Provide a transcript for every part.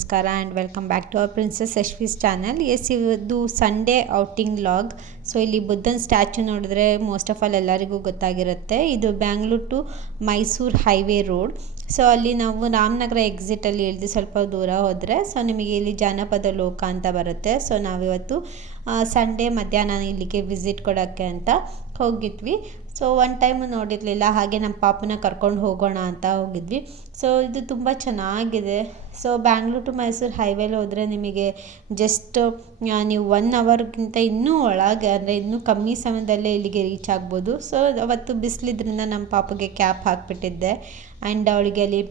ನಮಸ್ಕಾರ and welcome back to our princess Yashvi's channel yes ಇವತ್ತು Sunday outing log so ಇಲ್ಲಿ ಬುದ್ಧನ್ statue ನೋಡಿದ್ರೆ ಮೋಸ್ಟ್ ಆಫ್ ಆಲ್ ಎಲ್ಲರಿಗೂ ಗೊತ್ತಾಗಿರುತ್ತೆ. ಇದು Bangalore to Mysuru highway road so ಅಲ್ಲಿ ನಾವು ರಾಮನಗರ ಎಕ್ಸಿಟಲ್ಲಿ ಇಳಿದು ಸ್ವಲ್ಪ ದೂರ ಹೋದರೆ ಸೊ ನಿಮಗೆ ಇಲ್ಲಿ ಜಾನಪದ ಲೋಕ ಅಂತ ಬರುತ್ತೆ. ಸೊ ನಾವಿವತ್ತು ಸಂಡೇ ಮಧ್ಯಾಹ್ನ ಇಲ್ಲಿಗೆ ವಿಸಿಟ್ ಕೊಡೋಕ್ಕೆ ಅಂತ ಹೋಗಿದ್ವಿ. ಸೊ ಒನ್ ಟೈಮು ನೋಡಿರಲಿಲ್ಲ, ಹಾಗೆ ನಮ್ಮ ಪಾಪನ ಕರ್ಕೊಂಡು ಹೋಗೋಣ ಅಂತ ಹೋಗಿದ್ವಿ. ಸೊ ಇದು ತುಂಬ ಚೆನ್ನಾಗಿದೆ. ಸೊ ಬ್ಯಾಂಗ್ಳೂರ್ ಟು ಮೈಸೂರು ಹೈವೇಲಿ ಹೋದರೆ ನಿಮಗೆ ಜಸ್ಟ್ ನೀವು ಒನ್ ಅವರ್ಗಿಂತ ಇನ್ನೂ ಒಳಗೆ, ಅಂದರೆ ಇನ್ನೂ ಕಮ್ಮಿ ಸಮಯದಲ್ಲೇ ಇಲ್ಲಿಗೆ ರೀಚ್ ಆಗ್ಬೋದು. ಸೊ ಅವತ್ತು ಬಿಸಿಲಿದ್ರಿಂದ ನಮ್ಮ ಪಾಪಗೆ ಕ್ಯಾಪ್ ಹಾಕಿಬಿಟ್ಟಿದ್ದೆ. ಆ್ಯಂಡ್ ಅವಳಿಗೆ ಅಲ್ಲಿ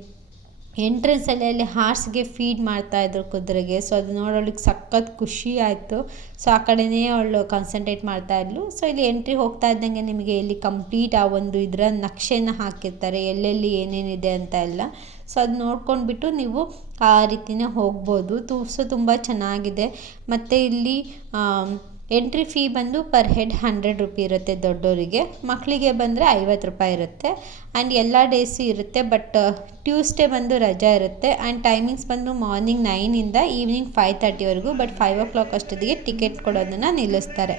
ಎಂಟ್ರೆನ್ಸಲ್ಲಿ ಅಲ್ಲಿ ಹಾರ್ಸ್ಗೆ ಫೀಡ್ ಮಾಡ್ತಾಯಿದ್ರು ಕುದುರೆಗೆ. ಸೊ ಅದು ನೋಡೋಳಿಗೆ ಸಖತ್ ಖುಷಿ ಆಯಿತು. ಸೊ ಆ ಕಡೆಯೇ ಅವಳು ಕಾನ್ಸಂಟ್ರೇಟ್ ಮಾಡ್ತಾಯಿದ್ಲು ಸೊ ಇಲ್ಲಿ ಎಂಟ್ರಿ ಹೋಗ್ತಾ ಇದ್ದಂಗೆ ನಿಮಗೆ ಇಲ್ಲಿ ಕಂಪ್ಲೀಟ್ ಆ ಒಂದು ಇದರ ನಕ್ಷೆನ ಹಾಕಿರ್ತಾರೆ. ಎಲ್ಲೆಲ್ಲಿ ಏನೇನಿದೆ ಅಂತ ಎಲ್ಲ. ಸೊ ಅದು ನೋಡ್ಕೊಂಡ್ಬಿಟ್ಟು ನೀವು ಆ ರೀತಿನೇ ಹೋಗ್ಬೋದು. ತು, ಸೊ, ತುಂಬ ಚೆನ್ನಾಗಿದೆ. ಮತ್ತು ಇಲ್ಲಿ ಎಂಟ್ರಿ ಫೀ ಬಂದು ಪರ್ ಹೆಡ್ ಹಂಡ್ರೆಡ್ ರುಪಿ ಇರುತ್ತೆ ದೊಡ್ಡವರಿಗೆ ಮಕ್ಕಳಿಗೆ ಬಂದರೆ ಐವತ್ತು ರೂಪಾಯಿ ಇರುತ್ತೆ. ಆ್ಯಂಡ್ ಎಲ್ಲ ಡೇಸು ಇರುತ್ತೆ ಬಟ್ ಟ್ಯೂಸ್ಡೇ ಬಂದು ರಜಾ ಇರುತ್ತೆ. ಆ್ಯಂಡ್ ಟೈಮಿಂಗ್ಸ್ ಬಂದು ಮಾರ್ನಿಂಗ್ ನೈನಿಂದ ಈವ್ನಿಂಗ್ ಫೈವ್ ತರ್ಟಿವರೆಗೂ ಬಟ್ ಫೈವ್ ಓ ಕ್ಲಾಕ್ ಅಷ್ಟೊತ್ತಿಗೆ ಟಿಕೆಟ್ ಕೊಡೋದನ್ನು ನಿಲ್ಲಿಸ್ತಾರೆ.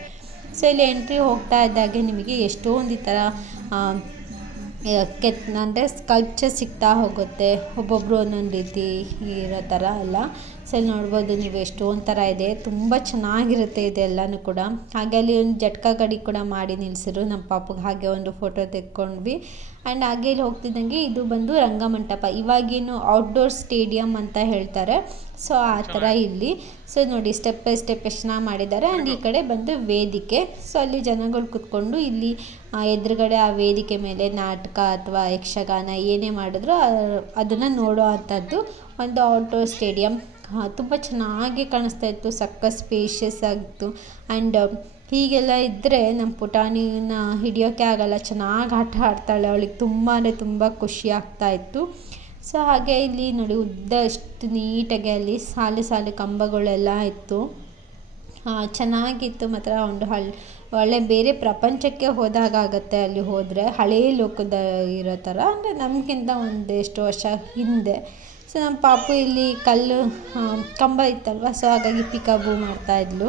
ಸೊ ಇಲ್ಲಿ ಎಂಟ್ರಿ ಹೋಗ್ತಾ ಇದ್ದಾಗೆ ನಿಮಗೆ ಎಷ್ಟೊಂದು ಈ ಥರ ಕೆತ್, ಅಂದರೆ ಸ್ಕಲ್ಪ್ಚರ್ ಸಿಗ್ತಾ ಹೋಗುತ್ತೆ. ಒಬ್ಬೊಬ್ಬರು ಒಂದೊಂದು ರೀತಿ ಇರೋ ಥರ ಎಲ್ಲ ಸೊ ಇಲ್ಲಿ ನೋಡ್ಬೋದು ನೀವು ಎಷ್ಟೊಂದು ಥರ ಇದೆ. ತುಂಬ ಚೆನ್ನಾಗಿರುತ್ತೆ ಇದೆಲ್ಲನೂ ಕೂಡ. ಹಾಗೆ ಅಲ್ಲಿ ಒಂದು ಜಟ್ಕ ಗಡಿ ಕೂಡ ಮಾಡಿ ನಿಲ್ಲಿಸಿದ್ರು ನಮ್ಮ ಪಾಪಗೆ ಹಾಗೆ ಒಂದು ಫೋಟೋ ತೆಕ್ಕೊಂಡ್ವಿ. ಆ್ಯಂಡ್ ಹಾಗೆ ಇಲ್ಲಿ ಹೋಗ್ತಿದ್ದಂಗೆ ಇದು ಬಂದು ರಂಗಮಂಟಪ. ಇವಾಗೇನು ಔಟ್ಡೋರ್ ಸ್ಟೇಡಿಯಂ ಅಂತ ಹೇಳ್ತಾರೆ. ಸೊ ಆ ಥರ ಇಲ್ಲಿ. ಸೊ ನೋಡಿ ಸ್ಟೆಪ್ ಬೈ ಸ್ಟೆಪ್ ಎಷ್ಟು ಚೆನ್ನಾಗಿ ಮಾಡಿದ್ದಾರೆ. ಆ್ಯಂಡ್ ಈ ಕಡೆ ಬಂದು ವೇದಿಕೆ. ಸೊ ಅಲ್ಲಿ ಜನಗಳು ಕುತ್ಕೊಂಡು ಇಲ್ಲಿ ಎದುರುಗಡೆ ಆ ವೇದಿಕೆ ಮೇಲೆ ನಾಟಕ ಅಥವಾ ಯಕ್ಷಗಾನ ಏನೇ ಮಾಡಿದ್ರು ಅದನ್ನು ನೋಡೋ ಅಂಥದ್ದು ಒಂದು ಔಟ್ಡೋರ್ ಸ್ಟೇಡಿಯಂ ತುಂಬ ಚೆನ್ನಾಗಿ ಕಾಣಿಸ್ತಾ ಇತ್ತು ಸಕ್ಕ ಸ್ಪೇಷಿಯಸ್ ಆಗಿತ್ತು. ಆ್ಯಂಡ್ ಹೀಗೆಲ್ಲ ಇದ್ದರೆ ನಮ್ಮ ಪುಟಾಣಿನ ಹಿಡಿಯೋಕ್ಕೆ ಆಗಲ್ಲ, ಚೆನ್ನಾಗಿ ಆಟ ಆಡ್ತಾಳೆ ಅವಳಿಗೆ ತುಂಬಾ ತುಂಬ ಖುಷಿ ಆಗ್ತಾ ಇತ್ತು. ಸೊ ಹಾಗೆ ಇಲ್ಲಿ ನೋಡಿ, ಉದ್ದ ಎಷ್ಟು ನೀಟಾಗಿ ಅಲ್ಲಿ ಸಾಲು ಸಾಲು ಕಂಬಗಳೆಲ್ಲ ಇತ್ತು. ಚೆನ್ನಾಗಿತ್ತು ಮಾತ್ರ, ಒಂದು ಹಳ್ಳಿ ಒಳ್ಳೆ ಬೇರೆ ಪ್ರಪಂಚಕ್ಕೆ ಹೋದಾಗ ಆಗುತ್ತೆ ಅಲ್ಲಿ ಹೋದರೆ, ಹಳೇ ಲೋಕದ ಇರೋ ಥರ. ಅಂದರೆ ನಮಗಿಂತ ಒಂದು ಎಷ್ಟು ವರ್ಷ ಹಿಂದೆ. ಸೊ ನಮ್ಮ ಪಾಪು ಇಲ್ಲಿ ಕಲ್ಲು ಕಂಬ ಇತ್ತಲ್ವ? ಸೊ ಹಾಗಾಗಿ ಪಿಕಬು ಮಾಡ್ತಾಯಿದ್ಲು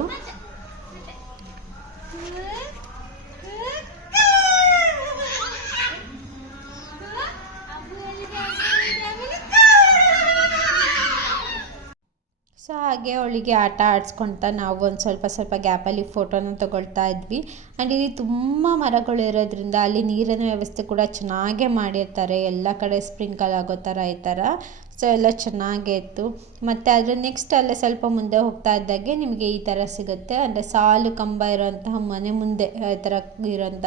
ಸೊ ಹಾಗೆ ಅವಳಿಗೆ ಆಟ ಆಡಿಸ್ಕೊಳ್ತಾ ನಾವು ಒಂದು ಸ್ವಲ್ಪ ಸ್ವಲ್ಪ ಗ್ಯಾಪಲ್ಲಿ ಫೋಟೋನ ತೊಗೊಳ್ತಾ ಇದ್ವಿ. ಆ್ಯಂಡ್ ಇಲ್ಲಿ ತುಂಬ ಮರಗಳು ಇರೋದ್ರಿಂದ ಅಲ್ಲಿ ನೀರಿನ ವ್ಯವಸ್ಥೆ ಕೂಡ ಚೆನ್ನಾಗೇ ಮಾಡಿರ್ತಾರೆ. ಎಲ್ಲ ಕಡೆ ಸ್ಪ್ರಿಂಕಲ್ ಆಗೋ ಥರ ಈ ಥರ ಸೊ ಎಲ್ಲ ಚೆನ್ನಾಗೇ ಇತ್ತು. ಮತ್ತು ಅದರ ನೆಕ್ಸ್ಟ್ ಅಲ್ಲೇ ಸ್ವಲ್ಪ ಮುಂದೆ ಹೋಗ್ತಾ ಇದ್ದಾಗೆ ನಿಮಗೆ ಈ ಥರ ಸಿಗುತ್ತೆ. ಅಂದರೆ ಸಾಲು ಕಂಬ ಇರೋಂತಹ ಮನೆ ಮುಂದೆ ಈ ಥರ ಇರೋಂಥ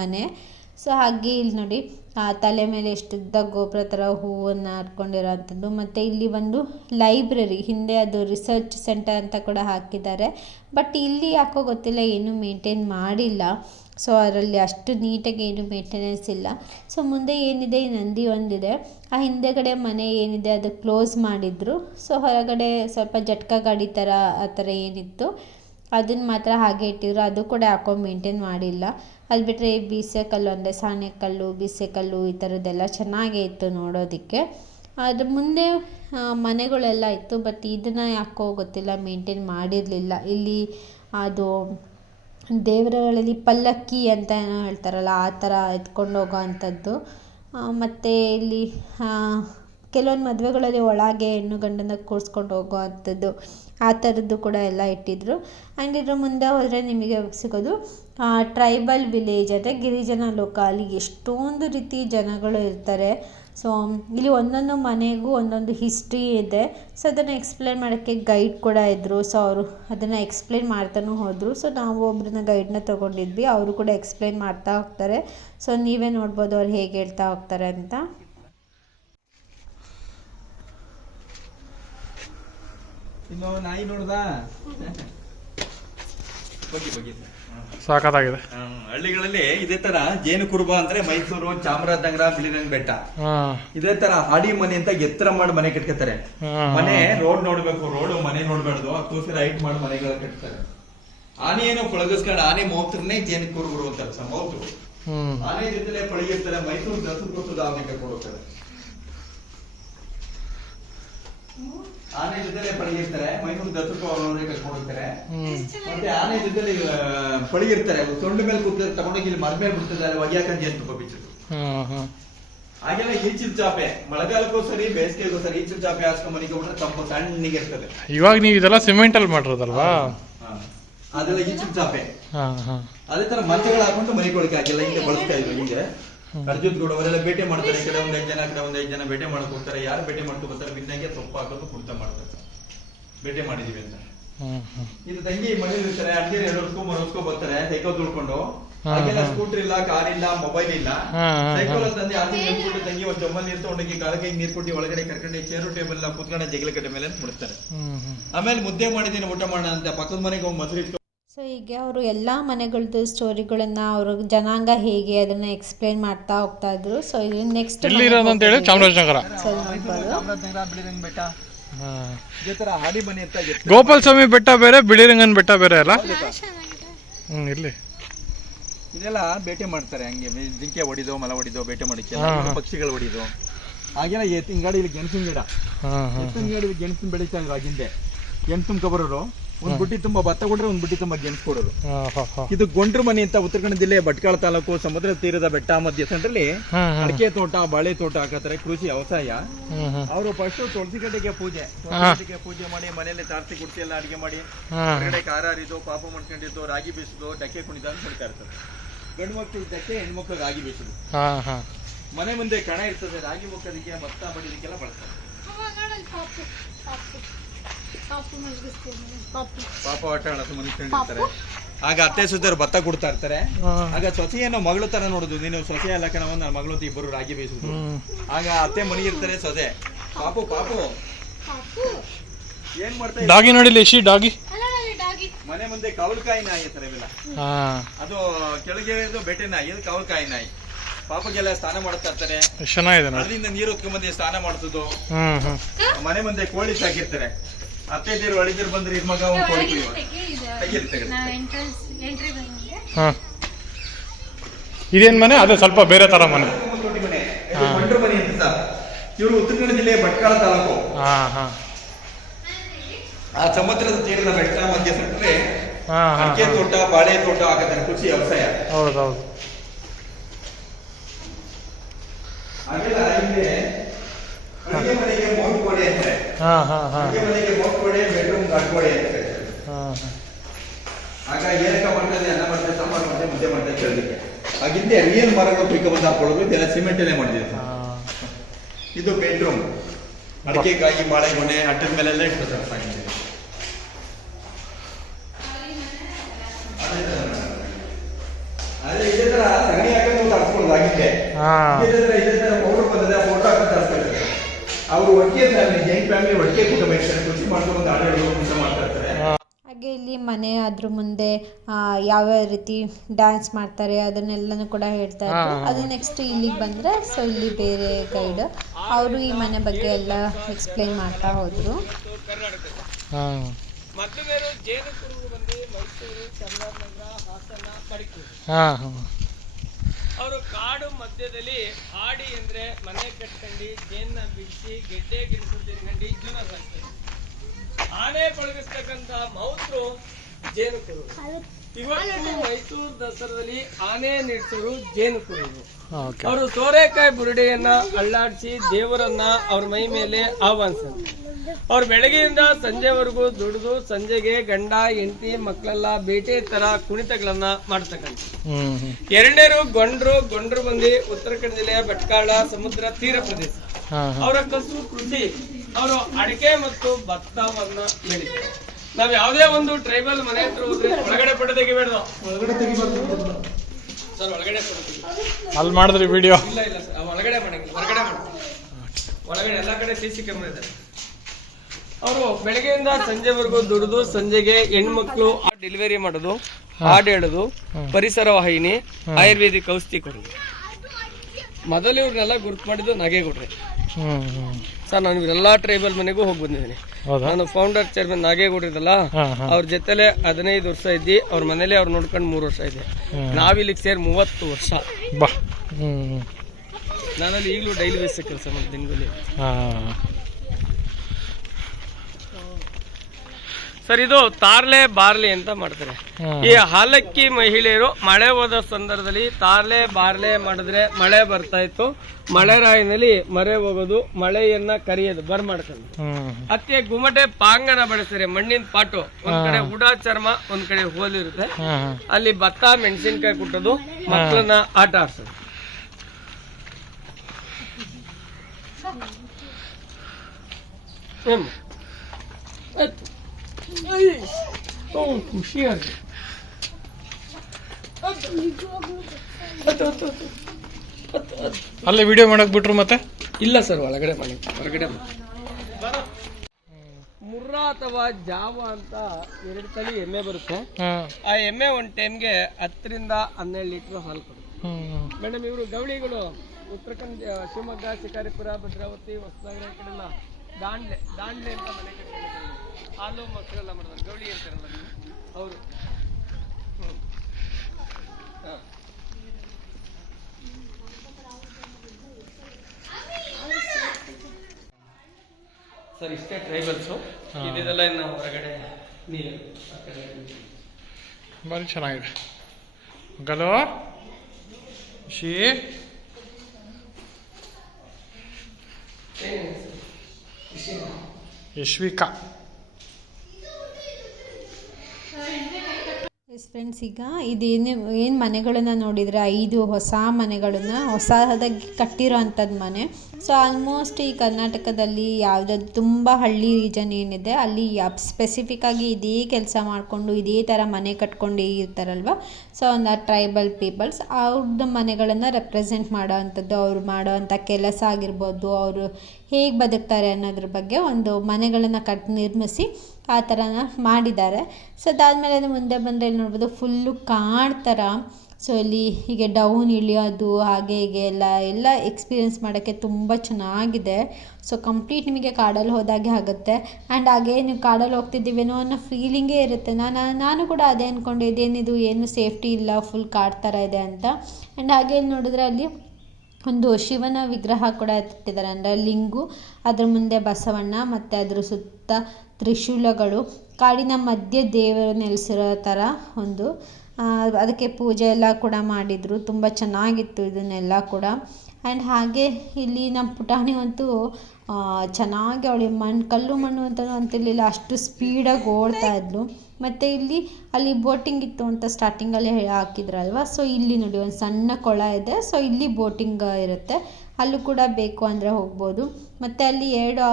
ಮನೆ. ಸೊ ಹಾಗೆ ಇಲ್ಲಿ ನೋಡಿ, ಆ ತಲೆ ಮೇಲೆ ಎಷ್ಟುದ್ದ ಗೋಪುರ ಥರ ಹೂವನ್ನು ಹರ್ಕೊಂಡಿರೋ ಅಂಥದ್ದು ಮತ್ತು ಇಲ್ಲಿ ಒಂದು ಲೈಬ್ರರಿ, ಹಿಂದೆ ಅದು ರಿಸರ್ಚ್ ಸೆಂಟರ್ ಅಂತ ಕೂಡ ಹಾಕಿದ್ದಾರೆ. ಬಟ್ ಇಲ್ಲಿ ಯಾಕೋ ಗೊತ್ತಿಲ್ಲ, ಏನೂ ಮೇಂಟೈನ್ ಮಾಡಿಲ್ಲ. ಸೊ ಅದರಲ್ಲಿ ಅಷ್ಟು ನೀಟಾಗಿ ಏನು ಮೇಂಟೆನೆನ್ಸ್ ಇಲ್ಲ. ಸೊ ಮುಂದೆ ಏನಿದೆ, ಈ ನಂದಿ ಒಂದಿದೆ. ಆ ಹಿಂದೆಗಡೆ ಮನೆ ಏನಿದೆ, ಅದು ಕ್ಲೋಸ್ ಮಾಡಿದರು. ಸೊ ಹೊರಗಡೆ ಸ್ವಲ್ಪ ಜಟ್ಕ ಗಾಡಿ ಥರ, ಆ ಥರ ಏನಿತ್ತು. ಅದನ್ನು ಮಾತ್ರ ಹಾಗೆ ಇಟ್ಟಿದ್ರು. ಅದು ಕೂಡ ಯಾಕೋ ಮೇಂಟೈನ್ ಮಾಡಿಲ್ಲ. ಅದು ಬಿಟ್ಟರೆ ಬೀಸೆ ಕಲ್ಲು ಅಂದರೆ ಸಾಣೆ ಕಲ್ಲು ಬೀಸೆ ಕಲ್ಲು ಈ ಥರದ್ದೆಲ್ಲ ಚೆನ್ನಾಗೇ ಇತ್ತು ನೋಡೋದಕ್ಕೆ. ಅದ್ರ ಮುಂದೆ ಮನೆಗಳೆಲ್ಲ ಇತ್ತು ಬಟ್ ಇದನ್ನು ಯಾಕೋ ಗೊತ್ತಿಲ್ಲ ಮೇಂಟೈನ್ ಮಾಡಿರಲಿಲ್ಲ. ಇಲ್ಲಿ ಅದು ದೇವರುಗಳಲ್ಲಿ ಪಲ್ಲಕ್ಕಿ ಅಂತ ಏನೋ ಹೇಳ್ತಾರಲ್ಲ, ಆ ಥರ ಎತ್ಕೊಂಡು ಹೋಗೋ ಅಂಥದ್ದು ಮತ್ತು ಇಲ್ಲಿ ಕೆಲವೊಂದು ಮದುವೆಗಳಲ್ಲಿ ಒಳಗೆ ಹೆಣ್ಣು ಗಂಡನ ಕೂರಿಸ್ಕೊಂಡು ಹೋಗೋ ಅಂಥದ್ದು ಆ ಥರದ್ದು ಕೂಡ ಎಲ್ಲ ಇಟ್ಟಿದ್ದರು ಆ್ಯಂಡ್ ಇದ್ರ ಮುಂದೆ ಹೋದರೆ ನಿಮಗೆ ಸಿಗೋದು ಟ್ರೈಬಲ್ ವಿಲೇಜ್ ಅಂದರೆ ಗಿರಿಜನ ಲೋಕ, ಅಲ್ಲಿ ಎಷ್ಟೊಂದು ರೀತಿ ಜನಗಳು ಇರ್ತಾರೆ. ಸೊ ಇಲ್ಲಿ ಒಂದೊಂದು ಮನೆಗೂ ಒಂದೊಂದು ಹಿಸ್ಟ್ರಿ ಇದೆ. ಸೊ ಅದನ್ನು ಎಕ್ಸ್ಪ್ಲೇನ್ ಮಾಡೋಕ್ಕೆ ಗೈಡ್ ಕೂಡ ಇದ್ದರು ಸೊ ಅವರು ಅದನ್ನು ಎಕ್ಸ್ಪ್ಲೇನ್ ಮಾಡ್ತಾನೂ ಹೋದರು. ಸೊ ನಾವು ಒಬ್ಬರನ್ನ ಗೈಡ್ನ ತೊಗೊಂಡಿದ್ವಿ. ಅವರು ಕೂಡ ಎಕ್ಸ್ಪ್ಲೇನ್ ಮಾಡ್ತಾ ಹೋಗ್ತಾರೆ. ಸೊ ನೀವೇ ನೋಡ್ಬೋದು ಅವ್ರು ಹೇಗೆ ಹೇಳ್ತಾ ಹೋಗ್ತಾರೆ ಅಂತ. ನಾಯಿ ನೋಡ್ದಾ? ಬಗ್ಗೆ ಬಗ್ಗೆ ಸಾಕತ್ತಾಗಿದೆ ಹಳ್ಳಿಗಳಲ್ಲಿ ಇದೇ ತರ ಜೇನು ಕುರುಬ ಅಂದ್ರೆ ಮೈಸೂರು ಚಾಮರಾಜನಗರ ಬಿಳಿರಂಗ ಬೆಟ್ಟ. ಇದೇ ತರ ಹಾಡಿ ಮನೆ ಅಂತ ಎತ್ತರ ಮಾಡಿ ಮನೆ ಕಟ್ಕೋತಾರೆ. ಮನೆ ರೋಡ್ ನೋಡ್ಬೇಕು ರೋಡ್ ಮನೆ ನೋಡ್ಬಾರ್ದು ಅದಕ್ಕೋಸ್ಕರ ಹೈಟ್ ಮಾಡಿ ಮನೆಗಳ ಕಟ್ತಾರೆ. ಆನೆ ಏನೋ ಪಳಗಿಸ್ಕೊಂಡು ಆನೆ ಮೋತ್ರನೆ ಜೇನು ಕುರುಬರು ಅಂತ ಸ ಮೌತ್ರು. ಹ್ಮ್. ಆನೆ ಜೊತೆ ಪಳಗಿರ್ತಾರೆ ಮೈಸೂರು ದಸರು ಕರ್ಕೊಂಡು ಹೋಗ್ತಾರೆ ಆನೆ ಜೊತೆಲೆ ಪಳಗಿರ್ತಾರೆ ಮೈಸೂರು ದತ್ತಕ್ಕೂ ಅವರವರೇ ಕರ್ಕೊಂಡು ಹೋಗ್ತಾರೆ ಹ್ಮ್ ಮತ್ತೆ ಆನೆ ಜೊತೆಲಿ ಪಳಗಿರ್ತಾರೆ. ಸೊಂಡ ಮೇಲೆ ಕೂತಾರೆ ತಗೊಂಡೋಗಿ ಇಲ್ಲಿ ಮರ ಮೇಲೆ ಬಿಡ್ತಿದ್ದಾರೆ ಅಲ್ಲಿ ಒಗ್ಯಾಕಂತ ಜೇನುತುಪ್ಪ ಬಿಚ್ಚು ಹಾಂ ಹಾಂ ಹಾಗೆಲ್ಲ ಈಚಿನ ಚಾಪೆ. ಮಳೆಗಾಲಕ್ಕೂ ಸರಿ ಬೇಸಿಗೆಗೂ ಸರಿ ಈಚಿನ ಚಾಪೆ ಹಾಸ್ಕೊಂಡ್ ಮನೆಗೆ ತಂಪು ತಣ್ಣಗೆ ಇರ್ತದೆ. ಇವಾಗ ನೀವು ಇದೆಲ್ಲ ಸಿಮೆಂಟ್ ಅಲ್ಲಿ ಮಾಡಿರೋದಲ್ವಾ. ಅದೆಲ್ಲ ಈಚಿನ ಚಾಪೆ. ಹಾಂ ಹಾಂ. ಅದೇ ತರ ಮಂಚಗಳು ಹಾಕೊಂಡು ಮನೆಗೊಳಗೆ ಹಾಗೆಲ್ಲ ಹಿಂಗೆ ಬಳಸ್ತಾ ಇದ್ರು ಹಿಂದೆ ಅರ್ಜುನ್ ಗೌಡ ಅವರೆಲ್ಲ ಬೇಟೆ ಮಾಡ್ತಾರೆ ಕೆಲವೊಂದ್ ಐದು ಜನ ಕೆಲವೊಂದು ಐದು ಜನ ಬೇಟೆ ಮಾಡಕ್ ಹೋಗ್ತಾರೆ. ಯಾರು ಬೇಟೆ ಮಾಡ್ಕೊ ಬರ್ತಾರೆ ಬಿಂದಾಗೆ ಸೊಪ್ಪು ಹಾಕೋದು ಕುಡಿತ ಮಾಡ್ತಾರೆ. ಬೇಟೆ ಮಾಡಿದೀವಿ ಅಂತ. ಇದು ತಂಗಿ ಮನೇಲಿ ಇರ್ತಾರೆ ಅಡ್ಗೆ ಮೂರು ವರ್ಷಕ್ಕೂ ಬರ್ತಾರೆ ಸೈಕಲ್ ತುಳ್ಕೊಂಡು. ಹಾಗೆಲ್ಲ ಸ್ಕೂಟರ್ ಇಲ್ಲ ಕಾರ್ ಇಲ್ಲ ಮೊಬೈಲ್ ಇಲ್ಲ. ಸೈಕಲ್. ತಂದೆ ಅಲ್ಲಿ ನಿಂತ್ಕೊಂಡು ತಂಗಿ ಒಂದು ಜಮ್ಮಲ್ ನೀರ್ ತಗೊಂಡೋಗಿ ಕಾಲಕ್ಕೆ ನೀರ್ ಕೊಟ್ಟು ಒಳಗಡೆ ಕರ್ಕೊಂಡು ಚೇರು ಟೇಬಲ್ ಎಲ್ಲ ಕುತ್ಕೊಂಡು ಜಗಲ ಕಡೆ ಮೇಲೆ ಮುಡ್ತಾರೆ ಆಮೇಲೆ ಮುದ್ದೆ ಮಾಡಿದ್ದೀನಿ ಊಟ ಮಾಡೋಣ ಅಂತ ಪಕ್ಕದ ಮನೆಗೆ ಹೋಗಿ ಮೊಸರು ಇಟ್ಕೊಂಡು ಸೊ ಹೀಗೆ ಅವರು ಎಲ್ಲ ಮನೆಗಳದ್ದು ಸ್ಟೋರಿಗಳನ್ನು ಅವರು ಜನಾಂಗ ಹೇಗೆ ಅದನ್ನು ಎಕ್ಸ್ಪ್ಲೇನ್ ಮಾಡ್ತಾ ಹೋಗ್ತಾ ಇದ್ರು. ಸೊ ಇದು ನೆಕ್ಸ್ಟ್ ಎಲ್ಲಿರೋದು ಅಂತ ಹೇಳಿ ಚಾಮರಾಜನಗರ ಸರಿ ನೋಡ್ಬೋದು ಚಾಮರಾಜನಗರ ಬಿಳಿರಂಗ ಬೆಟ್ಟ ಹಾಂ. ತರ ಹಾಡಿ ಮನೆ ಅಂತ ಇರುತ್ತೆ. ಗೋಪಾಲ ಸ್ವಾಮಿ ಬೆಟ್ಟ ಬೇರೆ ಬಿಳಿರಂಗನ್ ಬೆಟ್ಟ ಬೇರೆ ಅಲ್ಲ? ಹ್ಮ್ ಇಲ್ಲಿ ಇದೆಲ್ಲ ಬೇಟೆ ಮಾಡ್ತಾರೆ ಹಂಗೆ ಜಿಂಕೆ ಹೊಡಿದೋ ಮಲ ಹೊಡಿದೋ ಬೇಟೆ ಹಾ. ಪಕ್ಷಿಗಳು ಹೊಡಿದೋ ಹಾಗೆಲ್ಲ ಎತ್ತಿನ ಗಾಡಿ ಇಲ್ಲಿ ಗೆಣಸಿನ ಗಿಡ. ಎತ್ತಿನ ಗಾಡಿ ಗೆಣಸಿನ ಬೆಳೀತಾ ಇದ್ರು ಆಗಿಂದೆ. ಗೆಣಸಿನ ತುಂಬ್ಕೊಬರೋರು ಒಂದ್ ಬುಟ್ಟಿ ತುಂಬಾ ಭತ್ತ ಕೊಡ್ರೆ ಒಂದ್ ಬುಟ್ಟಿ ತುಂಬಾ ಗೆಣಸು ಹಾಂ ಇದು ಗೊಂಡ್ರ ಮನೆ ಅಂತ ಉತ್ತರ ಕನ್ನಡ ಜಿಲ್ಲೆ ಭಟ್ಕಳ ತಾಲೂಕು ಸಮುದ್ರ ತೀರದ ಬೆಟ್ಟ ಮಧ್ಯ ಸೆಂಟ್ರಲ್ಲಿ ಅಡಿಕೆ ತೋಟ ಬಾಳೆ ತೋಟ ಹಾಕತ್ತಾರೆ ಕೃಷಿ ವ್ಯವಸಾಯ. ಅವರು ಫಸ್ಟ್ ತುಳಸಿ ಕಟ್ಟೆಗೆ ಪೂಜೆ ಕಟ್ಟೆಗೆ ಪೂಜೆ ಮಾಡಿ ಮನೆಯಲ್ಲಿ ತಾರಸಿ ಗುಡ್ಸಿ ಎಲ್ಲ ಅಡಿಗೆ ಮಾಡಿ ಹೊರಗಡೆ ಖಾರ ಹರಿದು ಪಾಪ ಮಾಡ್ಕೊಂಡಿದ್ದು ರಾಗಿ ಬೀಸುದು ಡಕ್ಕೆ ಕುಣಿದ ಅಂತ ಹೇಳ್ತಾ ಇರ್ತಾರೆ. ಗಂಡು ಮಕ್ಕಳು ಡಕ್ಕೆ ಹೆಣ್ಮಕ್ಳು ರಾಗಿ ಬೀಸುದು. ಮನೆ ಮುಂದೆ ಕಣ ಇರ್ತದೆ ರಾಗಿ ಮುಕ್ಕದಿಕ್ಕೆ ಭತ್ತ ಬಡಿದಕ್ಕೆಲ್ಲ ಬಳಸ್ತಾರೆ. ಪಾಪ ಆಟ ಆಡೋದು ಆಗ ಅತ್ತೆ ಸುತ್ತರು ಭತ್ತ ಕೊಡ್ತಾ ಇರ್ತಾರೆ. ಆಗ ಸೊಸೆಯನ್ನು ಮಗಳು ತರ ನೋಡುದು ನೀನು ಸೊಸೆ ಅಲ್ಲ ಕಣವ ನನ್ನ ಮಗಳು ಅಂತ ಇಬ್ಬರು ರಾಗಿ ಬೇಯಿಸುದು ಆಗ ಅತ್ತೆ ಮನೆಗಿರ್ತಾರೆ ಸೊಸೆ. ಪಾಪು ಪಾಪು. ಏನ್ ಮಾಡ್ತಾ? ಡಾಗಿ ನೋಡಿಲ್ಲ ಇಶಿ ಡಾಗಿ. ಮನೆ ಮುಂದೆ ಕವಲ್ಕಾಯಿ ನಾಯಿ ಅಂತಾರೆ ಇವೆಲ್ಲ. ಹಾಂ. ಅದು ಕೆಳಗೆ ಬೆಟ್ಟೆ ಬೇಟೆ ನಾಯಿ ಅದು ಕವಲ್ಕಾಯಿ ನಾಯಿ. ಪಾಪಗೆಲ್ಲ ಸ್ನಾನ ಮಾಡ್ತಾ ಇರ್ತಾರೆ. ಚೆನ್ನಾಗಿದೆ ನೋಡಿ. ಅಲ್ಲಿಂದ ನೀರು ಹೊತ್ಕೊಂಡ್ಬಂದು ಸ್ನಾನ ಮಾಡ್ತದ್ದು. ಮನೆ ಮುಂದೆ ಕೋಳಿ ಸಾಕಿರ್ತಾರೆ. ಅತ್ತೆ ದೇರು ಅಳಿದಿರು ಬಂದ್ರೆ ಇದು ಮಗ ಒಂದು ಕೊಡಿ. ತೆಗೀರಿ, ತೆಗೀರಿ. ಹಾಂ. ಇದೇನು ಮನೆ? ಅದು ಸ್ವಲ್ಪ ಬೇರೆ ತರ ಮನೆ. ಮನೆ ಇದು ಬಂಡ್ರ ಮನೆ ಅಂತ ಸರ್. ಇವರು ಉತ್ತರ ಕನ್ನಡ ಜಿಲ್ಲೆ ಭಟ್ಕಳ ತಾಲೂಕು. ಹಾಂ ಹಾಂ. ಆ ಸಮುದ್ರದ ತೀರದ ಬೆಟ್ಟ ಮಧ್ಯೆ ಹಾಂ ಹಾಂ ಅಡಿಕೆ ತೋಟ ಬಾಳೆ ತೋಟ ಹಾಕತಾರೆ ಕೃಷಿ ವ್ಯವಸಾಯ. ಹೌದು ಹೌದು ಹಾಗೆಲ್ಲ ಹಿಂದೆ ಅಡಿಗೆ ಮನೆಗೆ ಮೋಟ್ ಅಂತಾರೆ. ಹಾಂ ಹಾಂ ಹಾಂ. ಅಡಿಗೆ ಮನೆಗೆ ಗೋಡೆ ಬೆಡ್ರೂಮ್ ಗೋಡೆ ಅಂತ ಆಗ ಏನಕ್ಕ ಮಾಡ್ತದೆ ಅನ್ನ ಮಾಡ್ತದೆ ಸಾಂಬಾರು ಮಾಡ್ತದೆ ಮುದ್ದೆ ಮಾಡ್ತದೆ ಕೇಳಲಿಕ್ಕೆ ಆಗಿಂದೆ ರಿಯಲ್ ಮರಗಳು ಪಿಕ್ಕ ಬಂದು ಹಾಕೊಳ್ಳೋದು ಇದೆಲ್ಲ ಸಿಮೆಂಟಲ್ಲೇ ಮಾಡಿದೆ ಹಾಂ. ಇದು ಬೆಡ್ರೂಮ್ ಅಡಿಕೆಕಾಯಿ ಬಾಳೆಗೊನೆ ಅಟ್ಟದ ಮೇಲೆಲ್ಲ ಇರ್ತದೆ ಸಾಕಿದೆ ಅದೇ ಇದೇ ತರ ಸಗಣಿ ಹಾಕೋದು ತರ್ಸ್ಕೊಳ್ಳೋದು ಆಗಿದ್ದೆ ಹಾಂ. ಇದೇ ತರ ಇದೇ ತರ ಪೌಡರ್ ಬಂದಿದೆ ಫೋಟೋ ಹಾಕೊಂಡು ತರ್ಸ್ಕೊಳ್ತಾರೆ ಅವರು ಒಟ್ಟಿಗೆ ಫ್ಯಾಮಿಲಿ ಜೈಂಟ್ ಫ್ಯಾಮಿಲಿ ಒಟ್ಟಿಗೆ ಕುಟುಂಬ ಕೃಷಿ ಮಾಡ್ಕೊಂಡು ಒಂದು ಆಡಳಿತ ಕೆಲಸ ಮಾಡ್ತಾ ಇರ್ತಾರೆ ಹಾಗೆ ಇಲ್ಲಿ ಮನೆ ಅದ್ರ ಮುಂದೆ ಯಾವ ರೀತಿ ಡ್ಯಾನ್ಸ್ ಮಾಡ್ತಾರೆ ಅದನ್ನೆಲ್ಲನೂ ಕೂಡ ಹೇಳ್ತಾ ಇದ್ರು. ಅದು ನೆಕ್ಸ್ಟ್ ಇಲ್ಲಿಗೆ ಬಂದರೆ ಸೊ ಇಲ್ಲಿ ಬೇರೆ ಗೈಡ್ ಅವರು ಈ ಮನೆ ಬಗ್ಗೆ ಎಲ್ಲ ಎಕ್ಸ್ಪ್ಲೈನ್ ಮಾಡ್ತಾ ಹೋದರು. ಹಾಂ ಮದ್ದವೇರು ಜೇನು ಕುರುಬು ಬಂದು ಮೈಸೂರು ಚಾಮರಾಜನಗರ ಹಾಸನ ಮಡಿಕೇರಿ ಹಾಂ ಹಾಂ ಅವರು ಕಾಡು ಮಧ್ಯದಲ್ಲಿ ಹಾಡಿ ಅಂದ್ರೆ ಮನೆ ಕಟ್ಕೊಂಡು ಜೇನ ಬಿಡಿಸಿ, ಗೆಡ್ಡೆ ಗಿಡಸು ತಿನ್ಕೊಂಡು ಜೀವನ ಸಾಕ್ತಾರೆ ಆನೆ ಪಳಗಿಸ್ತಕ್ಕಂತ ಮೌತ್ರು ಜೇನು ಕುರುಬು ಇವತ್ತು ಮೈಸೂರು ದಸರಾದಲ್ಲಿ ಆನೆ ನಿಡ್ಸೋರು ಜೇನು ಕುರುಡು ಅವರು ಸೋರೆಕಾಯಿ ಬುರುಡೆಯನ್ನ ಅಳ್ಳಾಡಿಸಿ ದೇವರನ್ನ ಅವ್ರ ಮೈ ಮೇಲೆ ಆಹ್ವಾನಿಸ್ತಾರೆ ಅವ್ರು ಬೆಳಗ್ಗೆಯಿಂದ ಸಂಜೆವರೆಗೂ ದುಡಿದು ಸಂಜೆಗೆ ಗಂಡ ಹೆಂಡತಿ ಮಕ್ಕಳೆಲ್ಲ ಬೇಟೆ ತರ ಕುಣಿತಗಳನ್ನ ಮಾಡ್ತಕ್ಕಂಥ ಎರಡನೇರು ಗೊಂಡ್ರು ಗೊಂಡ್ರು ಬಂದಿ ಉತ್ತರ ಕನ್ನಡ ಜಿಲ್ಲೆಯ ಭಟ್ಕಾಳ ಸಮುದ್ರ ತೀರ ಪ್ರದೇಶ. ಅವರ ಕಸು ಕೃಷಿ. ಅವರು ಅಡಿಕೆ ಮತ್ತು ಭತ್ತವನ್ನ ಬೆಳೀತಾರೆ. ನಾವ್ ಯಾವ್ದೇ ಒಂದು ಟ್ರೈಬಲ್ ಮನೆ ಹತ್ರ ಹೋದ್ರೆ ಒಳಗಡೆ ಪಡೆ ತೆಗಿಬೇಡ ಒಳಗಡೆ ತೆಗಿಬಾರ್ದು. ಸರ್ ಒಳಗಡೆ ಅಲ್ಲಿ ಮಾಡಿದ್ರಿ ವಿಡಿಯೋ ಇಲ್ಲ ಇಲ್ಲ ಸರ್. ಒಳಗಡೆ ಮಾಡಂಗಿಲ್ಲ. ಹೊರಗಡೆ ಮಾಡ ಒಳಗಡೆ ಎಲ್ಲಾ ಕಡೆ ಸಿ ಸಿ ಕ್ಯಾಮ್ರಾ ಇದೆ. ಅವರು ಬೆಳಗ್ಗೆಯಿಂದ ಸಂಜೆವರೆಗೂ ದುಡಿದು ಸಂಜೆಗೆ ಹೆಣ್ಮಕ್ಳು ಡೆಲಿವರಿ ಮಾಡೋದು ಹಾಡು ಹೇಳೋದು ಪರಿಸರ ವಾಹಿನಿ ಆಯುರ್ವೇದಿಕ್ ಔಷಧಿ ಕೊಡೋದು. ಮೊದಲು ಇವ್ರನ್ನೆಲ್ಲ ಗುರುತು ಮಾಡಿದ್ದು ನಾಗೇಗೌಡ್ರೆ. ಸರ್ ನಾನು ಇವರೆಲ್ಲ ಟ್ರೈಬಲ್ ಮನೆಗೂ ಹೋಗಿ ಬಂದಿದ್ದೀನಿ ನಾನು ಫೌಂಡರ್ ಚೇರ್ಮನ್ ನಾಗೇಗೌಡ್ರಿದಲ್ಲ ಅವ್ರ ಜೊತೆಲೆ ಹದಿನೈದು ವರ್ಷ ಇದ್ದಿ ಅವ್ರ ಮನೇಲಿ ಅವ್ರು ನೋಡ್ಕೊಂಡು ಮೂರು ವರ್ಷ ಇದೆ ನಾವಿಲ್ಲಿ ನಾವಿಲ್ಲಿಗೆ ಸೇರಿ ಮೂವತ್ತು ವರ್ಷ. ನಾನಲ್ಲಿ ಈಗಲೂ ಡೈಲಿ ಬೇಸ್ ಕೆಲಸ ಮಾಡ್ತೀನಿ ದಿನದಲ್ಲಿ ಸರ್ ಇದು ತಾರ್ಲೆ ಬಾರ್ಲಿ ಅಂತ ಮಾಡ್ತಾರೆ. ಈ ಹಾಲಕ್ಕಿ ಮಹಿಳೆಯರು ಮಳೆ ಹೋದ ಸಂದರ್ಭದಲ್ಲಿ ತಾರ್ಲೆ ಬಾರ್ಲೆ ಮಾಡಿದ್ರೆ ಮಳೆ ಬರ್ತಾ ಇತ್ತು. ಮಳೆ ರಾಯಿನಲ್ಲಿ ಮರೆ ಹೋಗೋದು ಮಳೆಯನ್ನ ಕರಿಯೋದು ಬರ್ ಮಾಡ್ಕೊಂಡು. ಅತ್ತೆ ಗುಮಟೆ ಪಾಂಗನ ಬಳಸ್ತಾರೆ ಮಣ್ಣಿನ ಪಾಟು. ಒಂದ್ ಕಡೆ ಉಡಾ ಚರ್ಮ ಒಂದ್ ಕಡೆ ಹೋಲಿರುತ್ತೆ. ಅಲ್ಲಿ ಭತ್ತ ಮೆಣಸಿನ್ಕಾಯಿ ಕುಟ್ಟೋದು ಮಕ್ಕಳನ್ನ ಆಟ ಆಡ್ಸೋದು. ಹ್ಮ್ ಆಯ್ತು. ಆಯ್ತು. ಅಲ್ಲೇ ವಿಡಿಯೋ ಮಾಡಕ್ ಬಿಟ್ರು ಮತ್ತೆ? ಇಲ್ಲ ಸರ್ ಒಳಗಡೆ ಮಾಡಿ. ಹೊರಗಡೆ ಮಾಡಿ. ಮುರ್ರಾ ಅಥವಾ ಜಾವ ಅಂತ ಎರಡು ತಳಿ ಎಮ್ಮೆ ಬರುತ್ತೆ. ಆ ಎಮ್ಮೆ ಒಂದು ಟೈಮ್ಗೆ ಹತ್ತರಿಂದ ಹನ್ನೆರಡು ಲೀಟರ್ ಹಾಲು ಕೊಡುತ್ತೆ. ಮೇಡಮ್ ಇವರು ಗೌಳಿಗಳು ಉತ್ತರ ಕನ್ನಡ ಶಿವಮೊಗ್ಗ ಶಿಕಾರಿಪುರ ಭದ್ರಾವತಿ ಹೊಸನಗರ ಈ ಕಡೆಲ್ಲ ದಾಂಡ್ಲೆ ದಾಂಡ್ಲೆ ಅಂತ ಮನೆ ಹಾಲು ಮಕ್ಕಳೆಲ್ಲ ಮಾಡಿದ್ರು ಗೌಳಿ ಅಂತಾರಲ್ಲ ಅವರು ಸರ್ ಇಷ್ಟೇ ಟ್ರೈಬಲ್ಸು ಇದೆಲ್ಲ ಇನ್ನು ಹೊರಗಡೆ ನೀರು ಭಾರಿ ಚೆನ್ನಾಗಿದೆ. ಗಲೋ? ಶಿ? ಯಶ್ವಿಕಾ. ಎಸ್ ಫ್ರೆಂಡ್ಸ್ ಈಗ ಇದೇನು ಏನು ಮನೆಗಳನ್ನು ನೋಡಿದರೆ ಐದು ಹೊಸ ಮನೆಗಳನ್ನು ಹೊಸದಾಗಿ ಕಟ್ಟಿರೋ ಅಂಥದ್ದು ಮನೆ. ಸೊ ಆಲ್ಮೋಸ್ಟ್ ಈ ಕರ್ನಾಟಕದಲ್ಲಿ ಯಾವುದಾದ್ರು ತುಂಬ ಹಳ್ಳಿ ರೀಜನ್ ಏನಿದೆ, ಅಲ್ಲಿ ಸ್ಪೆಸಿಫಿಕ್ಕಾಗಿ ಇದೇ ಕೆಲಸ ಮಾಡಿಕೊಂಡು ಇದೇ ಥರ ಮನೆ ಕಟ್ಕೊಂಡು ಇರ್ತಾರಲ್ವ? ಸೊ ಒಂದು ಟ್ರೈಬಲ್ ಪೀಪಲ್ಸ್ ಅವ್ರದ್ದು ಮನೆಗಳನ್ನು ರೆಪ್ರೆಸೆಂಟ್ ಮಾಡೋ ಅಂಥದ್ದು, ಅವ್ರು ಮಾಡೋ ಅಂಥ ಕೆಲಸ ಆಗಿರ್ಬೋದು, ಅವರು ಹೇಗೆ ಬದುಕ್ತಾರೆ ಅನ್ನೋದ್ರ ಬಗ್ಗೆ ಒಂದು ಮನೆಗಳನ್ನು ಕಟ್ ನಿರ್ಮಿಸಿ ಆ ಥರನ ಮಾಡಿದ್ದಾರೆ. ಸೊ ಅದಾದಮೇಲೆ ಅದು ಮುಂದೆ ಬಂದರೆ ಇಲ್ಲಿ ನೋಡ್ಬೋದು ಫುಲ್ಲು ಕಾಡ್ ಥರ ಸೊ ಇಲ್ಲಿ ಹೀಗೆ ಡೌನ್ ಇಳಿಯೋದು, ಹಾಗೆ ಹೀಗೆ ಎಲ್ಲ ಎಲ್ಲ ಎಕ್ಸ್ಪೀರಿಯೆನ್ಸ್ ಮಾಡೋಕ್ಕೆ ತುಂಬ ಚೆನ್ನಾಗಿದೆ. ಸೊ ಕಂಪ್ಲೀಟ್ ನಿಮಗೆ ಕಾಡಲ್ಲಿ ಹೋದಾಗೆ ಆಗುತ್ತೆ. ಆ್ಯಂಡ್ ಹಾಗೆ ನೀವು ಕಾಡಲ್ಲಿ ಹೋಗ್ತಿದ್ದೀವೇನೋ ಅನ್ನೋ ಫೀಲಿಂಗೇ ಇರುತ್ತೆ. ನಾನು ನಾನು ಕೂಡ ಅದೇ ಅಂದ್ಕೊಂಡೆ ಇದೇನಿದು ಏನು ಸೇಫ್ಟಿ ಇಲ್ಲ ಫುಲ್ ಕಾಡ್ ಥರ ಇದೆ ಅಂತ. ಆ್ಯಂಡ್ ಹಾಗೆ ಇಲ್ಲಿ ನೋಡಿದ್ರೆ ಅಲ್ಲಿ ಒಂದು ಶಿವನ ವಿಗ್ರಹ ಕೂಡ ಇಟ್ಟಿದ್ದಾರೆ. ಅಂದರೆ ಲಿಂಗು, ಅದರ ಮುಂದೆ ಬಸವಣ್ಣ ಮತ್ತು ಅದರ ಸುತ್ತ ತ್ರಿಶೂಲಗಳು. ಕಾಡಿನ ಮಧ್ಯೆ ದೇವರು ನೆಲೆಸಿರೋ ಥರ ಒಂದು ಅದಕ್ಕೆ ಪೂಜೆ ಎಲ್ಲ ಕೂಡ ಮಾಡಿದರು. ತುಂಬ ಚೆನ್ನಾಗಿತ್ತು ಇದನ್ನೆಲ್ಲ ಕೂಡ. ಆ್ಯಂಡ್ ಹಾಗೆ ಇಲ್ಲಿ ನಮ್ಮ ಪುಟಾಣಿ ಅಂತೂ ಚೆನ್ನಾಗಿ ಅವಳು ಮಣ್ಣು ಕಲ್ಲು ಮಣ್ಣು ಅಂತಲೂ ಅಂತಿರಲಿಲ್ಲ, ಅಷ್ಟು ಸ್ಪೀಡಾಗಿ ಓಡ್ತಾ ಇದ್ಲು. ಮತ್ತು ಇಲ್ಲಿ, ಅಲ್ಲಿ ಬೋಟಿಂಗ್ ಇತ್ತು ಅಂತ ಸ್ಟಾರ್ಟಿಂಗಲ್ಲೇ ಹಾಕಿದ್ರಲ್ವ? ಸೊ ಇಲ್ಲಿ ನೋಡಿ, ಒಂದು ಸಣ್ಣ ಕೊಳ ಇದೆ. ಸೊ ಇಲ್ಲಿ ಬೋಟಿಂಗ್ ಇರುತ್ತೆ. ಅಲ್ಲೂ ಕೂಡ ಬೇಕು ಅಂದರೆ ಹೋಗ್ಬೋದು. ಮತ್ತು ಅಲ್ಲಿ ಎರಡು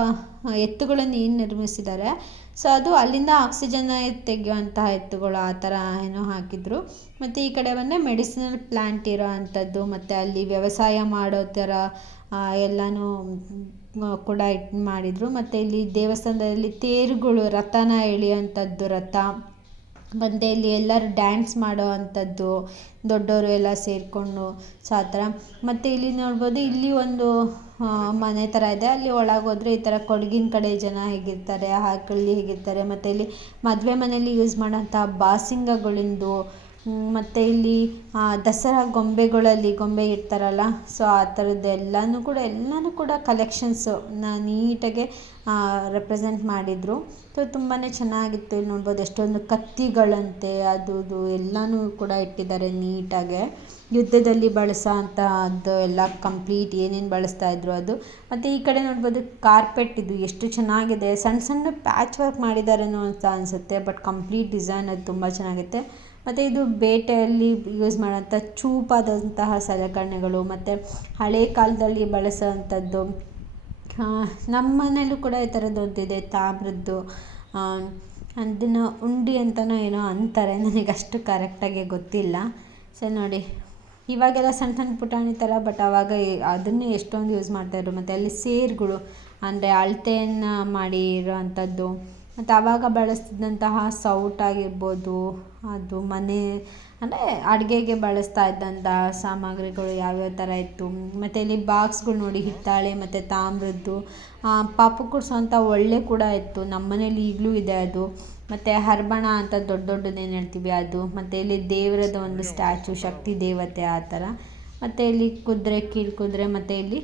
ಎತ್ತುಗಳನ್ನು ಏನು ನಿರ್ಮಿಸಿದ್ದಾರೆ? ಸೊ ಅದು ಅಲ್ಲಿಂದ ಆಕ್ಸಿಜನ್ ತೆಗೆಯುವಂತಹ ಎತ್ತುಗಳು ಆ ಥರ ಏನೋ ಹಾಕಿದ್ರು. ಮತ್ತು ಈ ಕಡೆ ಬಂದರೆ ಮೆಡಿಸಿನಲ್ ಪ್ಲ್ಯಾಂಟ್ ಇರೋ ಅಂಥದ್ದು ಮತ್ತು ಅಲ್ಲಿ ವ್ಯವಸಾಯ ಮಾಡೋ ಥರ ಎಲ್ಲನೂ ಕೂಡ ಇದು ಮಾಡಿದರು. ಮತ್ತು ಇಲ್ಲಿ ದೇವಸ್ಥಾನದಲ್ಲಿ ತೇರುಗಳು, ರಥನ ಎಳೆಯುವಂಥದ್ದು ರಥ. ಮತ್ತು ಇಲ್ಲಿ ಎಲ್ಲರೂ ಡ್ಯಾನ್ಸ್ ಮಾಡೋ ಅಂಥದ್ದು ದೊಡ್ಡವರು ಎಲ್ಲ ಸೇರಿಕೊಂಡು ಸೊ ಆ ಥರ. ಮತ್ತು ಇಲ್ಲಿ ನೋಡ್ಬೋದು, ಇಲ್ಲಿ ಒಂದು ಮನೆ ಥರ ಇದೆ. ಅಲ್ಲಿ ಒಳಗೆ ಹೋದರೆ ಈ ಥರ ಕೊಡಗಿನ ಕಡೆ ಜನ ಹೇಗಿರ್ತಾರೆ ಹಾಕಳ್ಳಿ ಹೇಗಿರ್ತಾರೆ. ಮತ್ತು ಇಲ್ಲಿ ಮದುವೆ ಮನೆಯಲ್ಲಿ ಯೂಸ್ ಮಾಡೋಂಥ ಬಾಸಿಂಗಗಳಿಂದು ಮತ್ತು ಇಲ್ಲಿ ದಸರಾ ಗೊಂಬೆಗಳಲ್ಲಿ ಗೊಂಬೆ ಇರ್ತಾರಲ್ಲ ಸೊ ಆ ಥರದ್ದೆಲ್ಲನೂ ಕೂಡ, ಎಲ್ಲನೂ ಕೂಡ ಕಲೆಕ್ಷನ್ಸು ನೀಟಾಗೆ ರೆಪ್ರೆಸೆಂಟ್ ಮಾಡಿದರು. ಸೊ ತುಂಬಾ ಚೆನ್ನಾಗಿತ್ತು. ಇಲ್ಲಿ ನೋಡ್ಬೋದು ಎಷ್ಟೊಂದು ಕತ್ತಿಗಳಂತೆ, ಅದು, ಇದು ಎಲ್ಲನೂ ಕೂಡ ಇಟ್ಟಿದ್ದಾರೆ ನೀಟಾಗೆ. ಯುದ್ಧದಲ್ಲಿ ಬಳಸೋ ಅಂಥದ್ದು ಎಲ್ಲ ಕಂಪ್ಲೀಟ್ ಏನೇನು ಬಳಸ್ತಾ ಇದ್ರು ಅದು. ಮತ್ತು ಈ ಕಡೆ ನೋಡ್ಬೋದು ಕಾರ್ಪೆಟ್ ಇದು ಎಷ್ಟು ಚೆನ್ನಾಗಿದೆ. ಸಣ್ಣ ಸಣ್ಣ ಪ್ಯಾಚ್ ವರ್ಕ್ ಮಾಡಿದ್ದಾರೇನೋ ಅಂತ ಅನಿಸುತ್ತೆ ಬಟ್ ಕಂಪ್ಲೀಟ್ ಡಿಸೈನ್ ಅದು ತುಂಬ ಚೆನ್ನಾಗಿದೆ ಮತ್ತು ಇದು ಬೇಟೆಯಲ್ಲಿ ಯೂಸ್ ಮಾಡೋಂಥ ಚೂಪಾದಂತಹ ಸಲಕರಣೆಗಳು, ಮತ್ತು ಹಳೆ ಕಾಲದಲ್ಲಿ ಬಳಸೋವಂಥದ್ದು ನಮ್ಮ ಮನೇಲೂ ಕೂಡ ಈ ಥರದ್ದು ಒಂದಿದೆ ತಾಮ್ರದ್ದು ಅದನ್ನು ಉಂಡಿ ಅಂತಲೋ ಏನೋ ಅಂತಾರೆ. ನನಗೆ ಅಷ್ಟು ಕರೆಕ್ಟಾಗಿ ಗೊತ್ತಿಲ್ಲ. ಸೊ ನೋಡಿ, ಇವಾಗೆಲ್ಲ ಸಣ್ಣ ಸಣ್ಣ ಪುಟಾಣಿ ಥರ ಬಟ್ ಆವಾಗ ಅದನ್ನ ಎಷ್ಟೊಂದು ಯೂಸ್ ಮಾಡ್ತಾಯಿದ್ರು ಮತ್ತು ಅಲ್ಲಿ ಸೇರುಗಳು, ಅಂದರೆ ಅಳತೆಯನ್ನು ಮಾಡಿ ಇರೋವಂಥದ್ದು ಮತ್ತು ಆವಾಗ ಬಳಸ್ತಿದ್ದಂತಹ ಸೌಟಾಗಿರ್ಬೋದು ಅದು ಮನೆ, ಅಂದರೆ ಅಡುಗೆಗೆ ಬಳಸ್ತಾ ಇದ್ದಂಥ ಸಾಮಗ್ರಿಗಳು ಯಾವ್ಯಾವ ಥರ ಇತ್ತು. ಮತ್ತು ಇಲ್ಲಿ ಬಾಕ್ಸ್ಗಳು ನೋಡಿ, ಹಿತ್ತಾಳೆ ಮತ್ತು ತಾಮ್ರದ್ದು ಪಾಪು ಕುಡ್ಸೋಂಥ ಒಳ್ಳೆ ಕೂಡ ಇತ್ತು. ನಮ್ಮ ಮನೇಲಿ ಈಗಲೂ ಇದೆ ಅದು. ಮತ್ತು ಹರ್ಬಣ ಅಂತ ದೊಡ್ಡ ದೊಡ್ಡದೇನು ಹೇಳ್ತೀವಿ ಅದು. ಮತ್ತು ಇಲ್ಲಿ ದೇವರದ ಒಂದು ಸ್ಟ್ಯಾಚು ಶಕ್ತಿ ದೇವತೆ ಆ ಥರ ಮತ್ತು ಇಲ್ಲಿ ಕುದುರೆ ಕೀಲು ಕುದುರೆ ಮತ್ತು ಇಲ್ಲಿ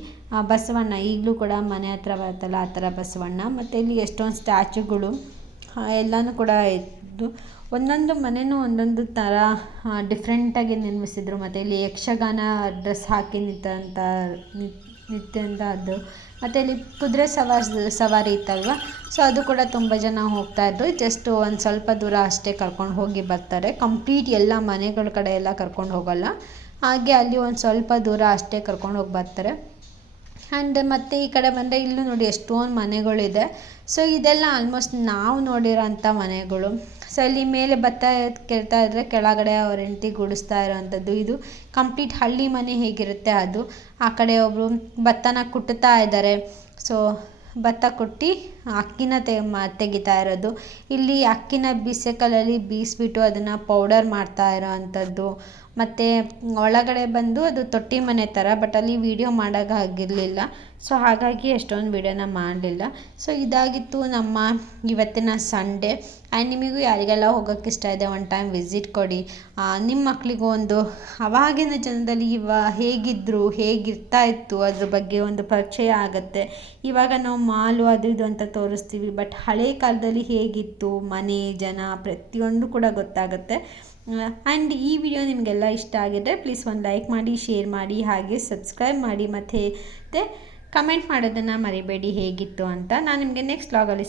ಬಸವಣ್ಣ. ಈಗಲೂ ಕೂಡ ಮನೆ ಹತ್ರ ಬರುತ್ತಲ್ಲ, ಆ ಥರ ಬಸವಣ್ಣ. ಮತ್ತು ಇಲ್ಲಿ ಎಷ್ಟೊಂದು ಸ್ಟ್ಯಾಚುಗಳು ಎಲ್ಲನೂ ಕೂಡ ಇದ್ದು, ಒಂದೊಂದು ಮನೆಯೂ ಒಂದೊಂದು ಥರ ಡಿಫ್ರೆಂಟಾಗಿ ನಿರ್ಮಿಸಿದ್ರು. ಮತ್ತು ಇಲ್ಲಿ ಯಕ್ಷಗಾನ ಡ್ರೆಸ್ ಹಾಕಿ ನಿಂತಂಥ ಅದು. ಮತ್ತು ಇಲ್ಲಿ ಕುದುರೆ ಸವಾರಿ ಸವಾರಿ ಇತ್ತಲ್ವ? ಸೊ, ಅದು ಕೂಡ ತುಂಬ ಜನ ಹೋಗ್ತಾಯಿದ್ರು ಜಸ್ಟ್ ಒಂದು ಸ್ವಲ್ಪ ದೂರ ಅಷ್ಟೇ ಕರ್ಕೊಂಡು ಹೋಗಿ ಬರ್ತಾರೆ. ಕಂಪ್ಲೀಟ್ ಎಲ್ಲ ಮನೆಗಳ ಕಡೆ ಎಲ್ಲ ಕರ್ಕೊಂಡು ಹೋಗಲ್ಲ. ಹಾಗೆ ಅಲ್ಲಿ ಒಂದು ಸ್ವಲ್ಪ ದೂರ ಅಷ್ಟೇ ಕರ್ಕೊಂಡು ಹೋಗಿ ಬರ್ತಾರೆ. ಆ್ಯಂಡ್ ಮತ್ತು ಈ ಕಡೆ ಬಂದರೆ ಇಲ್ಲೂ ನೋಡಿ ಎಷ್ಟೊಂದು ಮನೆಗಳಿದೆ. ಸೊ ಇದೆಲ್ಲ ಆಲ್ಮೋಸ್ಟ್ ನಾವು ನೋಡಿರೋಂಥ ಮನೆಗಳು. ಸೊ ಇಲ್ಲಿ ಮೇಲೆ ಭತ್ತ ಕೇಳ್ತಾ ಇದ್ದರೆ ಕೆಳಗಡೆ ಅವ್ರ ಹೆಂಡತಿ ಗುಡಿಸ್ತಾ ಇರೋವಂಥದ್ದು ಇದು ಕಂಪ್ಲೀಟ್ ಹಳ್ಳಿ ಮನೆ ಹೇಗಿರುತ್ತೆ ಅದು. ಆ ಕಡೆ ಒಬ್ಬರು ಭತ್ತನ ಕುಟ್ಟುತ್ತಾ ಇದ್ದಾರೆ. ಸೊ ಭತ್ತ ಕುಟ್ಟಿ ಅಕ್ಕಿನ ತೆ ಮಾ ತೆಗಿತಾ ಇರೋದು. ಇಲ್ಲಿ ಅಕ್ಕಿನ ಬಿಸಿಕಲಲ್ಲಿ ಬೀಸಿಬಿಟ್ಟು ಅದನ್ನು ಪೌಡರ್ ಮಾಡ್ತಾ ಇರೋ ಅಂಥದ್ದು ಮತ್ತು ಒಳಗಡೆ ಬಂದು ಅದು ತೊಟ್ಟಿ ಮನೆ ಥರ ಬಟ್ ಅಲ್ಲಿ ವೀಡಿಯೋ ಮಾಡೋಕೆ ಆಗಿರಲಿಲ್ಲ. ಸೊ ಹಾಗಾಗಿ ಅಷ್ಟೊಂದು ವೀಡಿಯೋನ ಮಾಡಲಿಲ್ಲ. ಸೊ ಇದಾಗಿತ್ತು ನಮ್ಮ ಇವತ್ತಿನ ಸಂಡೇ ಆ್ಯಂಡ್ ನಿಮಗೂ ಯಾರಿಗೆಲ್ಲ ಹೋಗೋಕ್ಕೆ ಇಷ್ಟ ಇದೆ ಒನ್ ಟೈಮ್ ವಿಸಿಟ್ ಕೊಡಿ. ನಿಮ್ಮ ಮಕ್ಕಳಿಗೂ ಒಂದು ಅವಾಗಿನ ಜನದಲ್ಲಿ ಇವ ಹೇಗಿದ್ದರು ಹೇಗಿರ್ತಾ ಇತ್ತು, ಅದ್ರ ಬಗ್ಗೆ ಒಂದು ಪರಿಚಯ ಆಗುತ್ತೆ. ಇವಾಗ ನಾವು ಮಾಲು, ಅದು ಇದು ಅಂತ ತೋರಿಸ್ತೀವಿ ಬಟ್ ಹಳೆ ಕಾಲದಲ್ಲಿ ಹೇಗಿತ್ತು, ಮನೆ, ಜನ ಪ್ರತಿಯೊಂದು ಕೂಡ ಗೊತ್ತಾಗುತ್ತೆ. ಆ್ಯಂಡ್ ಈ ವಿಡಿಯೋ ನಿಮಗೆಲ್ಲ ಇಷ್ಟ ಆಗಿದ್ರೆ ಪ್ಲೀಸ್ ಒಂದು ಲೈಕ್ ಮಾಡಿ ಶೇರ್ ಮಾಡಿ, ಹಾಗೆ ಸಬ್ಸ್ಕ್ರೈಬ್ ಮಾಡಿ, ಮತ್ತು ಕಮೆಂಟ್ ಮಾಡೋದನ್ನು ಮರಿಬೇಡಿ ಹೇಗಿತ್ತು ಅಂತ. ನಾನು ನಿಮಗೆ ನೆಕ್ಸ್ಟ್ ಲಾಗಲ್ಲಿ